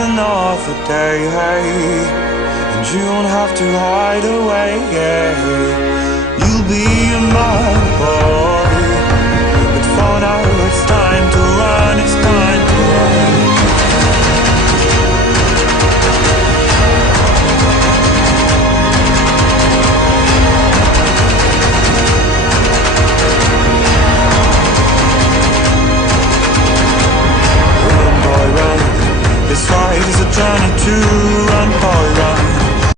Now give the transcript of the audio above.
another day, hey, and you don't have to hide away, yeah.